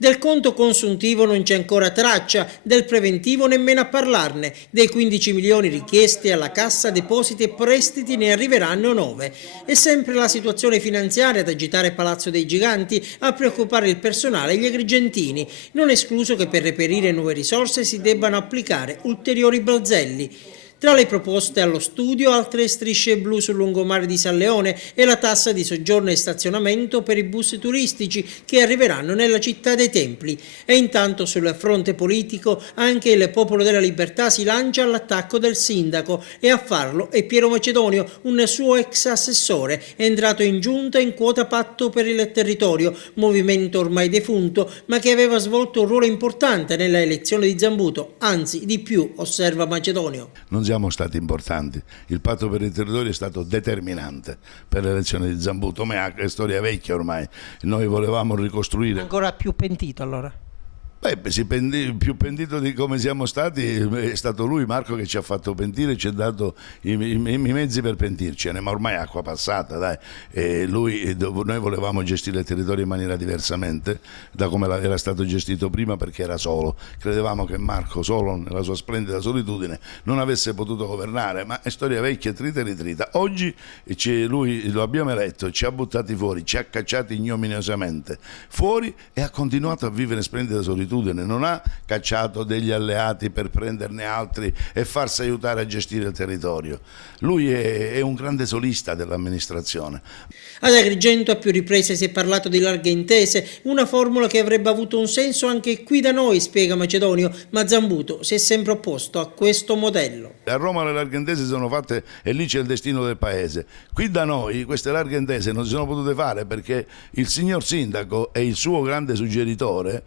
Del conto consuntivo non c'è ancora traccia, del preventivo nemmeno a parlarne. Dei 15 milioni richiesti alla Cassa Depositi e Prestiti ne arriveranno 9. È sempre la situazione finanziaria ad agitare Palazzo dei Giganti, a preoccupare il personale e gli agrigentini. Non è escluso che per reperire nuove risorse si debbano applicare ulteriori balzelli. Tra le proposte allo studio altre strisce blu sul lungomare di San Leone e la tassa di soggiorno e stazionamento per i bus turistici che arriveranno nella città dei templi. E intanto sul fronte politico anche il Popolo della Libertà si lancia all'attacco del sindaco e a farlo è Piero Macedonio, un suo ex assessore, entrato in giunta in quota patto per il territorio, movimento ormai defunto ma che aveva svolto un ruolo importante nella elezione di Zambuto, anzi di più, osserva Macedonio. Non siamo stati importanti, il patto per il territorio è stato determinante per l'elezione di Zambuto, ma è storia vecchia ormai, noi volevamo ricostruire. Ancora più pentito allora? Più pentito di come siamo stati è stato lui, Marco, che ci ha fatto pentire, ci ha dato i mezzi per pentircene, ma ormai è acqua passata, dai. Noi volevamo gestire il territorio in maniera diversamente da come era stato gestito prima, perché era solo. Credevamo che Marco, solo nella sua splendida solitudine, non avesse potuto governare, ma è storia vecchia, trita e ritrita. Oggi lui lo abbiamo eletto, ci ha buttati fuori, ci ha cacciati ignominiosamente fuori e ha continuato a vivere in splendida solitudine. Non ha cacciato degli alleati per prenderne altri e farsi aiutare a gestire il territorio. Lui è un grande solista dell'amministrazione. Ad Agrigento a più riprese si è parlato di larghe intese, una formula che avrebbe avuto un senso anche qui da noi, spiega Macedonio, ma Zambuto si è sempre opposto a questo modello. A Roma le larghe intese sono fatte e lì c'è il destino del paese. Qui da noi queste larghe intese non si sono potute fare perché il signor sindaco e il suo grande suggeritore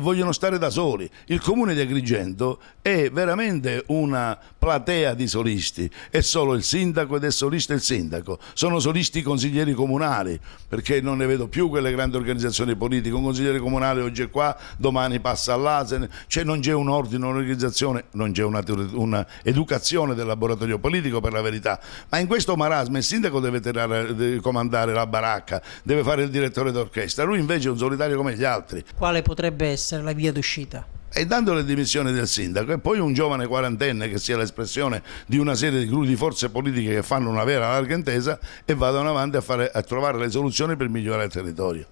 vogliono stare da soli. Il comune di Agrigento è veramente una platea di solisti, è solo il sindaco ed è solista il sindaco, sono solisti i consiglieri comunali, perché non ne vedo più quelle grandi organizzazioni politiche, un consigliere comunale oggi è qua, domani passa là, cioè non c'è un ordine, un'organizzazione, non c'è una educazione del laboratorio politico, per la verità, ma in questo marasma il sindaco deve comandare la baracca, deve fare il direttore d'orchestra, lui invece è un solitario come gli altri. Quale potrebbe essere la via d'uscita? E dando le dimissioni del sindaco e poi un giovane quarantenne che sia l'espressione di una serie di forze politiche che fanno una vera larga intesa e vadano avanti a trovare le soluzioni per migliorare il territorio.